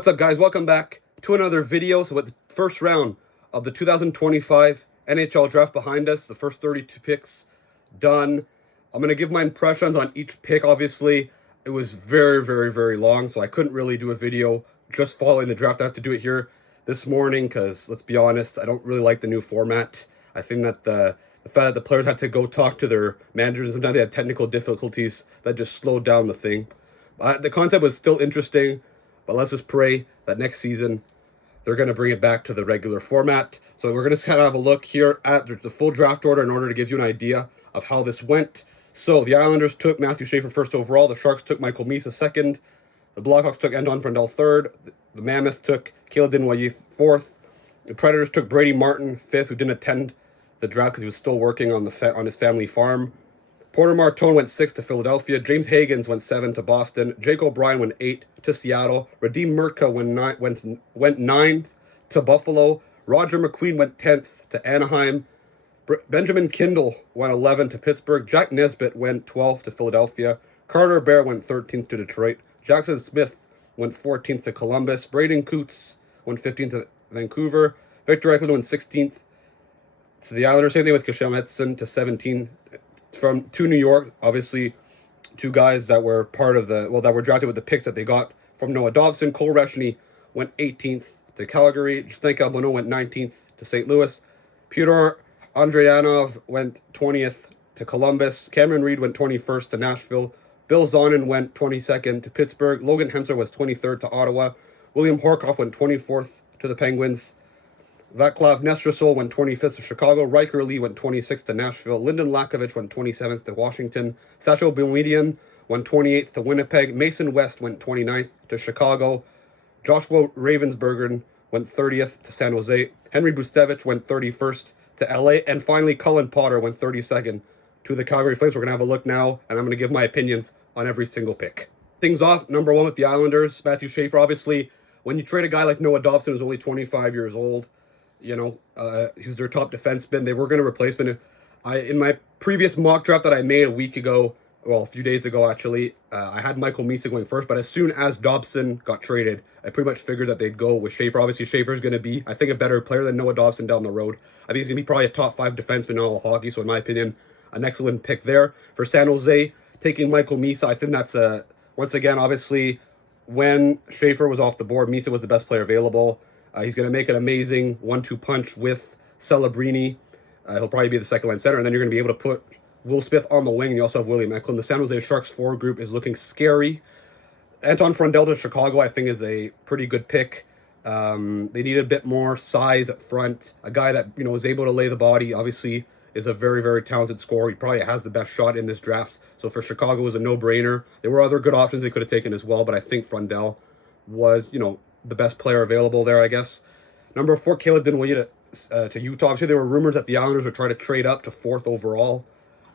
What's up, guys? Welcome back to another video. So with the first round of the 2025 NHL Draft behind us, the first 32 picks done. I'm going to give my impressions on each pick. Obviously, it was very long, so I couldn't really do a video just following the draft. I have to do it here this morning because, let's be honest, I don't really like the new format. I think that the fact that the players had to go talk to their managers, and sometimes they had technical difficulties that just slowed down the thing. The concept was still interesting, but let's just pray that next season they're going to bring it back to the regular format. So we're going to kind of have a look here at the full draft order in order to give you an idea of how this went. So the Islanders took Matthew Schaefer first overall. The Sharks took Michael Misa second. The Blackhawks took Anton Frandel third. The Mammoth took Caleb Desnoyers fourth. The Predators took Brady Martin fifth, who didn't attend the draft because he was still working on his family farm. Porter Martone went 6th to Philadelphia. James Higgins went 7 to Boston. Jake O'Brien went 8 to Seattle. Radim Murka went 9th to Buffalo. Roger McQueen went 10th to Anaheim. Benjamin Kindle went 11 to Pittsburgh. Jack Nesbitt went 12th to Philadelphia. Carter Bear went 13th to Detroit. Jackson Smith went 14th to Columbus. Braden Coots went 15th to Vancouver. Victor Eichel went 16th to the Islanders. Same thing with Kashel Edson to 17 to New York. Obviously, two guys that were part of that were drafted with the picks that they got from Noah Dobson. Cole Reshny went 18th to Calgary. Zdenka Bono went 19th to St. Louis. Pyotr Andrianov went 20th to Columbus. Cameron Reed went 21st to Nashville. Bill Zonin went 22nd to Pittsburgh. Logan Hensler was 23rd to Ottawa. William Horkoff went 24th to the Penguins. Vaclav Nestrasol went 25th to Chicago. Riker Lee went 26th to Nashville. Lyndon Lakovich went 27th to Washington. Sacho Boumedian went 28th to Winnipeg. Mason West went 29th to Chicago. Joshua Ravensburger went 30th to San Jose. Henry Bustevich went 31st to LA. And finally, Cullen Potter went 32nd to the Calgary Flames. We're going to have a look now, and I'm going to give my opinions on every single pick. Things off, number one with the Islanders, Matthew Schaefer. Obviously, when you trade a guy like Noah Dobson, who's only 25 years old, he's their top defenseman. They were going to replace him. In my previous mock draft that I made a few days ago actually, I had Michael Misa going first, but as soon as Dobson got traded, I pretty much figured that they'd go with Schaefer. Obviously, Schaefer's going to be, I think, a better player than Noah Dobson down the road. I think he's going to be probably a top 5 defenseman in all of hockey, so in my opinion, an excellent pick there. For San Jose, taking Michael Misa, I think that's once again, obviously, when Schaefer was off the board, Misa was the best player available. He's going to make an amazing 1-2 punch with Celebrini. He'll probably be the second-line center, and then you're going to be able to put Will Smith on the wing, and you also have William Eklund. The San Jose Sharks forward group is looking scary. Anton Frandel to Chicago, I think, is a pretty good pick. They need a bit more size up front. A guy that, is able to lay the body, obviously, is a very talented scorer. He probably has the best shot in this draft. So for Chicago, it was a no-brainer. There were other good options they could have taken as well, but I think Frandel was, the best player available there, I guess. Number 4, Caleb Desnoyers to Utah. Obviously, there were rumors that the Islanders would try to trade up to 4th overall,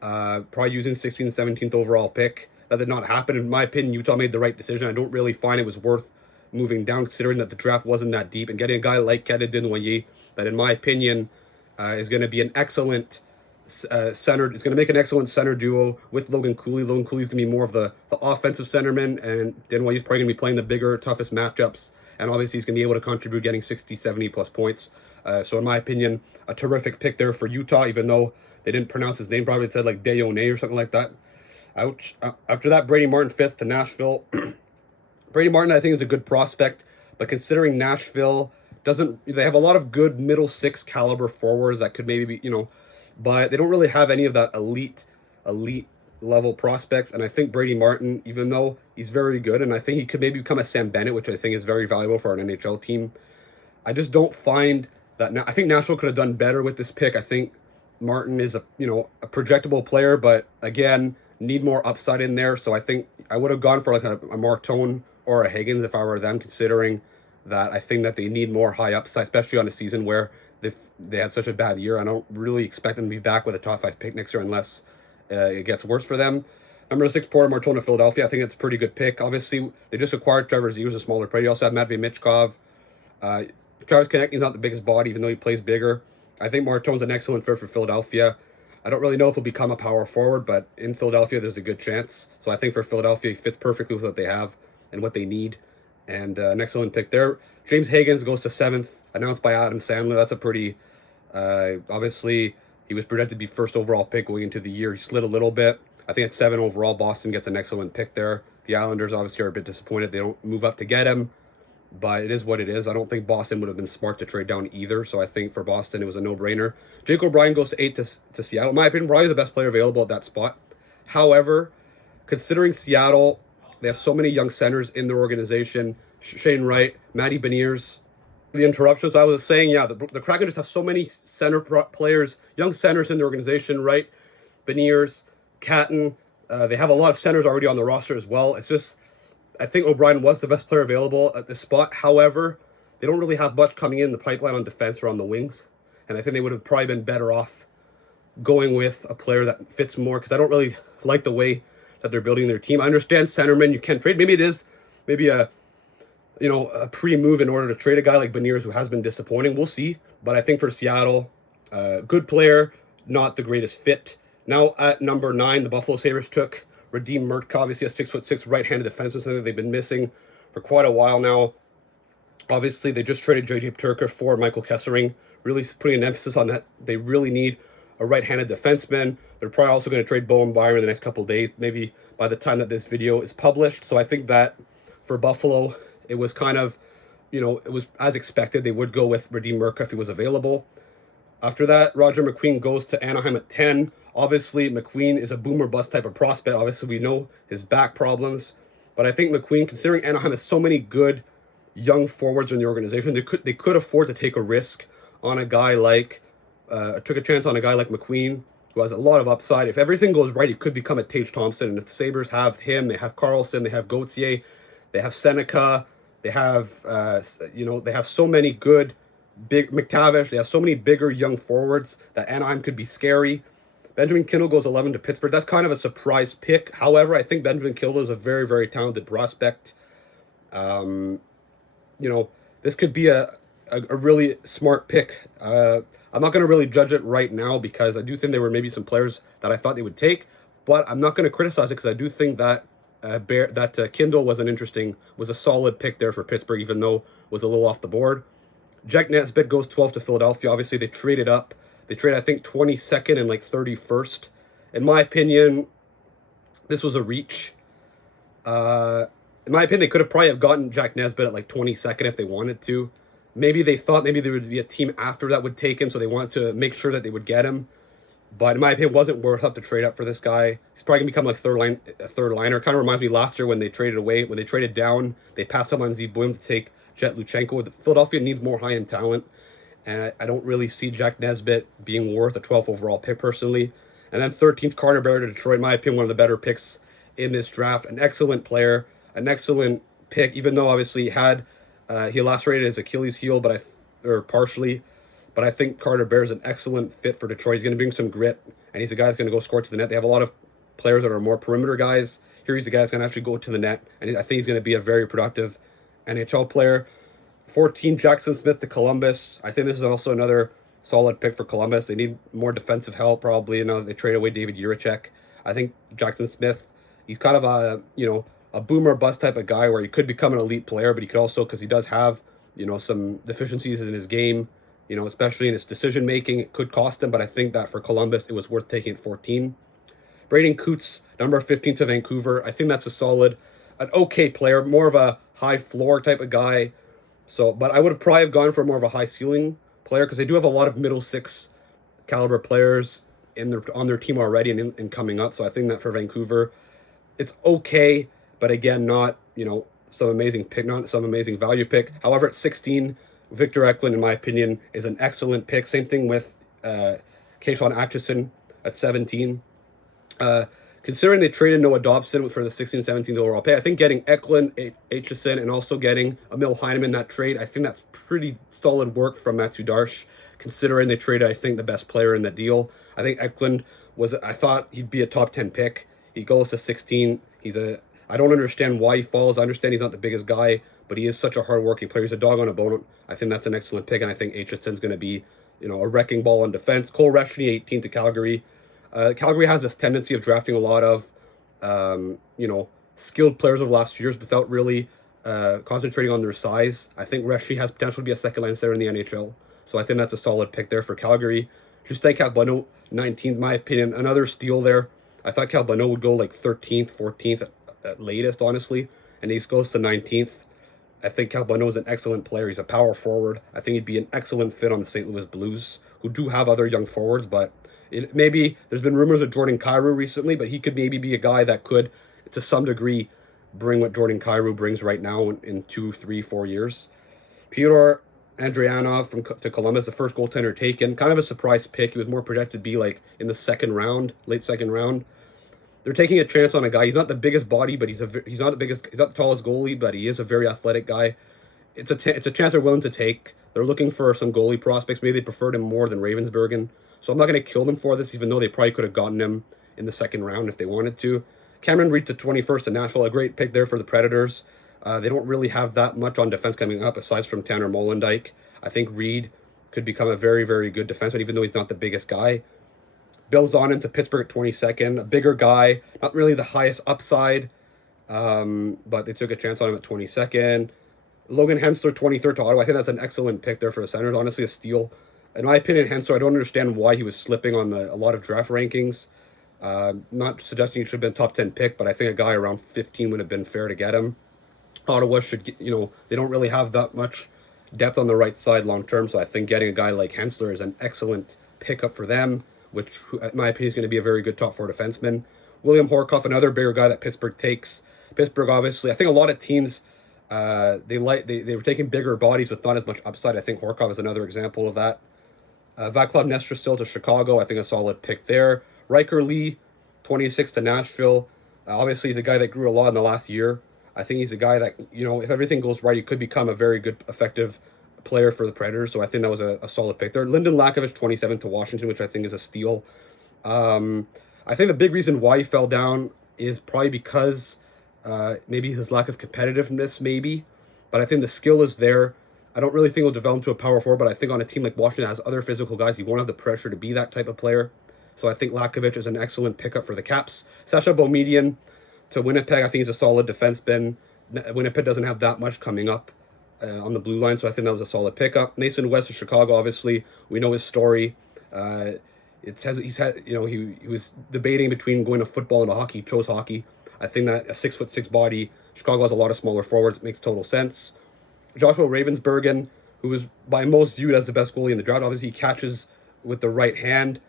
probably using 16th, 17th overall pick. That did not happen. In my opinion, Utah made the right decision. I don't really find it was worth moving down, considering that the draft wasn't that deep, and getting a guy like Caleb Desnoyers, that in my opinion is going to be an excellent center. It's going to make an excellent center duo with Logan Cooley. Logan Cooley's going to be more of the offensive centerman, and Desnoyers is probably going to be playing the bigger, toughest matchups. And obviously, he's going to be able to contribute, getting 60, 70-plus points. So in my opinion, a terrific pick there for Utah, even though they didn't pronounce his name. Probably said like Deone or something like that. Ouch. After that, Brady Martin 5th to Nashville. Brady Martin, I think, is a good prospect. But considering Nashville they have a lot of good middle 6 caliber forwards that could maybe be, but they don't really have any of that elite level prospects. And I think Brady Martin, even though he's very good, and I think he could maybe become a Sam Bennett, which I think is very valuable for an NHL team, I just don't find that. I think Nashville could have done better with this pick. I think Martin is a projectable player, but again, need more upside in there. So I think I would have gone for like a Martone or a Higgins if I were them, considering that I think that they need more high upside, especially on a season where they had such a bad year. I don't really expect them to be back with a top 5 pick next year unless it gets worse for them. Number 6, Porter Martone to Philadelphia. I think it's a pretty good pick. Obviously, they just acquired Trevor Zegras, a smaller player. You also have Matvei Michkov. Travis Konecny's not the biggest body, even though he plays bigger. I think Martone's an excellent fit for Philadelphia. I don't really know if he'll become a power forward, but in Philadelphia, there's a good chance. So I think for Philadelphia, he fits perfectly with what they have and what they need. and an excellent pick there. James Higgins goes to 7th, announced by Adam Sandler. That's a pretty, obviously, he was projected to be first overall pick going into the year. He slid a little bit. I think at 7 overall, Boston gets an excellent pick there. The Islanders obviously are a bit disappointed they don't move up to get him, but it is what it is. I don't think Boston would have been smart to trade down either, so I think for Boston it was a no-brainer. Jake O'Brien goes to 8 to Seattle. In my opinion, probably the best player available at that spot. However, considering Seattle, they have so many young centers in their organization. Shane Wright, Matty Beniers. The interruptions I was saying, yeah, the Kraken just have so many center players, young centers in the organization, right? Beniers, Catton. They have a lot of centers already on the roster as well. It's just, I think O'Brien was the best player available at this spot. However, they don't really have much coming in the pipeline on defense or on the wings. And I think they would have probably been better off going with a player that fits more, because I don't really like the way that they're building their team. I understand centerman you can trade. Maybe it is a pre-move in order to trade a guy like Beniers who has been disappointing. We'll see. But I think for Seattle, good player, not the greatest fit. Now at number 9, the Buffalo Sabres took Radim Murtka, obviously a 6'6" right-handed defenseman, something they've been missing for quite a while now. Obviously, they just traded JJ Turka for Michael Kessering, really putting an emphasis on that. They really need a right-handed defenseman. They're probably also going to trade Bowen Byram in the next couple of days, maybe by the time that this video is published. So I think that for Buffalo, it was kind of, it was as expected. They would go with Radim Murtka if he was available. After that, Roger McQueen goes to Anaheim at 10. Obviously, McQueen is a boomer bust type of prospect. Obviously, we know his back problems. But I think McQueen, considering Anaheim has so many good young forwards in the organization, they could afford to take a risk on a guy like, took a chance on a guy like McQueen, who has a lot of upside. If everything goes right, he could become a Tage Thompson. And if the Sabres have him, they have Carlson, they have Gauthier, they have Seneca, they have, they have so many good, big McTavish. They have so many bigger young forwards that Anaheim could be scary. Benjamin Kindle goes 11 to Pittsburgh. That's kind of a surprise pick. However, I think Benjamin Kindle is a very, very talented prospect. This could be a really smart pick. I'm not going to really judge it right now because I do think there were maybe some players that I thought they would take, but I'm not going to criticize it because I do think that Kindle was a solid pick there for Pittsburgh, even though it was a little off the board. Jack Nesbitt goes 12 to Philadelphia. Obviously, they traded up. They traded, I think, 22nd and 31st. In my opinion, this was a reach. In my opinion, they could have probably gotten Jack Nesbitt at 22nd if they wanted to. Maybe they thought maybe there would be a team after that would take him, so they wanted to make sure that they would get him. But in my opinion, it wasn't worth up to trade up for this guy. He's probably going to become a third liner. Kind of reminds me last year when they traded down, they passed up on Zeev Boom to take Jet Luchenko. Philadelphia needs more high-end talent, and I don't really see Jack Nesbitt being worth a 12th overall pick personally. And then 13th, Carter Barrett to Detroit. In my opinion, one of the better picks in this draft. An excellent player, an excellent pick, even though obviously he lacerated his Achilles heel, partially. But I think Carter Barrett is an excellent fit for Detroit. He's going to bring some grit, and he's a guy that's going to go score to the net. They have a lot of players that are more perimeter guys. Here he's a guy that's going to actually go to the net, and I think he's going to be a very productive NHL player. 14, Jackson Smith to Columbus. I think this is also another solid pick for Columbus. They need more defensive help probably. They trade away David Jiricek. I think Jackson Smith, he's kind of a boomer bust type of guy where he could become an elite player, but he could also, because he does have, some deficiencies in his game, especially in his decision making, it could cost him. But I think that for Columbus, it was worth taking at 14. Braden Coots, number 15 to Vancouver. I think that's an okay player, more of a high floor type of guy. But I would have probably gone for more of a high ceiling player because they do have a lot of middle six caliber players on their team already and coming up. So I think that for Vancouver, it's okay, but again, not some amazing pick, not some amazing value pick. However, at 16, Victor Eklund, in my opinion, is an excellent pick. Same thing with Keyshawn Atchison at 17. Considering they traded Noah Dobson for the 16 17th overall pay, I think getting Eklund, Atchison, and also getting Emil Heineman that trade, I think that's pretty solid work from Matthew Darsh, considering they traded, I think, the best player in that deal. I think Eklund I thought he'd be a top 10 pick. He goes to 16. I don't understand why he falls. I understand he's not the biggest guy, but he is such a hardworking player. He's a dog on a bone. I think that's an excellent pick, and I think Atchison's going to be, a wrecking ball on defense. Cole Reshny, 18 to Calgary. Calgary has this tendency of drafting a lot of, skilled players over the last few years without really concentrating on their size. I think Reshi has potential to be a second line center in the NHL. So I think that's a solid pick there for Calgary. Justin Calbano, 19th, my opinion. Another steal there. I thought Calbano would go like 13th, 14th at latest, honestly. And he goes to 19th. I think Calbano is an excellent player. He's a power forward. I think he'd be an excellent fit on the St. Louis Blues, who do have other young forwards, but maybe there's been rumors of Jordan Kyrou recently, but he could maybe be a guy that could, to some degree, bring what Jordan Kyrou brings right now in 2, 3, 4 years. Pyotr Andrianov to Columbus, the first goaltender taken. Kind of a surprise pick. He was more projected to be like in the second round, late second round. They're taking a chance on a guy. He's not the biggest body, but he's not the tallest goalie, but he is a very athletic guy. It's a chance they're willing to take. They're looking for some goalie prospects. Maybe they preferred him more than Ravensbergen. So I'm not going to kill them for this, even though they probably could have gotten him in the second round if they wanted to. Cameron Reed to 21st to Nashville. A great pick there for the Predators. They don't really have that much on defense coming up, aside from Tanner Molendyk. I think Reed could become a very, very good defenseman, even though he's not the biggest guy. Bill Zonin to Pittsburgh at 22nd. A bigger guy. Not really the highest upside, but they took a chance on him at 22nd. Logan Hensler, 23rd to Ottawa. I think that's an excellent pick there for the Senators. Honestly, a steal. In my opinion, Hensler, I don't understand why he was slipping on a lot of draft rankings. Not suggesting he should have been top 10 pick, but I think a guy around 15 would have been fair to get him. Ottawa should get, they don't really have that much depth on the right side long term, so I think getting a guy like Hensler is an excellent pickup for them, which, in my opinion, is going to be a very good top 4 defenseman. William Horkoff, another bigger guy that Pittsburgh takes. Pittsburgh, obviously, I think a lot of teams, they were taking bigger bodies with not as much upside. I think Horkoff is another example of that. Vaclav Nestor still to Chicago. I think a solid pick there. Riker Lee, 26 to Nashville. Obviously, he's a guy that grew a lot in the last year. I think he's a guy that, if everything goes right, he could become a very good, effective player for the Predators. So I think that was a solid pick there. Lyndon Lakovich, 27 to Washington, which I think is a steal. I think the big reason why he fell down is probably because maybe his lack of competitiveness, maybe. But I think the skill is there. I don't really think he'll develop to a power forward, but I think on a team like Washington that has other physical guys, he won't have the pressure to be that type of player. So I think Lakovich is an excellent pickup for the Caps. Sasha Boumedian to Winnipeg, I think he's a solid defenseman. Winnipeg doesn't have that much coming up on the blue line, so I think that was a solid pickup. Mason West of Chicago, obviously, we know his story. He was debating between going to football and hockey. He chose hockey. I think that a 6'6" body, Chicago has a lot of smaller forwards. It makes total sense. Joshua Ravensbergen, who is by most viewed as the best goalie in the draft. Obviously, he catches with the right hand.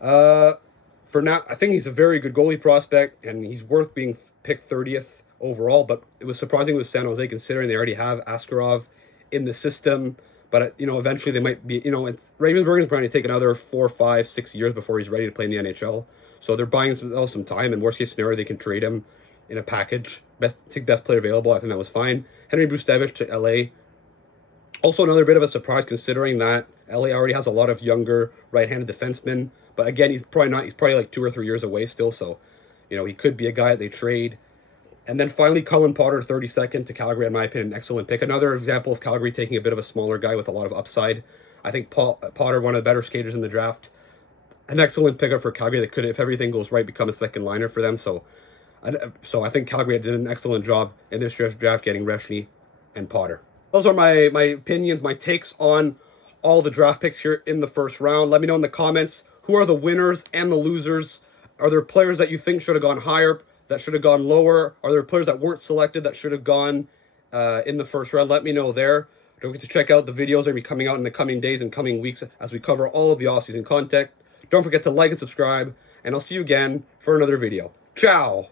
For now, I think he's a very good goalie prospect, and he's worth being picked 30th overall. But it was surprising with San Jose, considering they already have Askarov in the system. But eventually they might be. Ravensbergen's going to take another 4, 5, 6 years before he's ready to play in the NHL. So they're buying some time. And worst case scenario, they can trade him in a package. Best player available. I think that was fine. Henry Bustevich to LA. Also another bit of a surprise, considering that LA already has a lot of younger right-handed defensemen. But again, he's probably like 2 or 3 years away still. So, he could be a guy that they trade. And then finally, Cullen Potter, 32nd to Calgary, in my opinion, an excellent pick. Another example of Calgary taking a bit of a smaller guy with a lot of upside. I think Potter, one of the better skaters in the draft. An excellent pickup for Calgary that could, if everything goes right, become a second liner for them. So I think Calgary did an excellent job in this draft getting Reshny and Potter. Those are my opinions, my takes on all the draft picks here in the first round. Let me know in the comments, who are the winners and the losers? Are there players that you think should have gone higher, that should have gone lower? Are there players that weren't selected that should have gone in the first round? Let me know there. Don't forget to check out the videos that will be coming out in the coming days and coming weeks as we cover all of the off-season content. Don't forget to like and subscribe, and I'll see you again for another video. Ciao!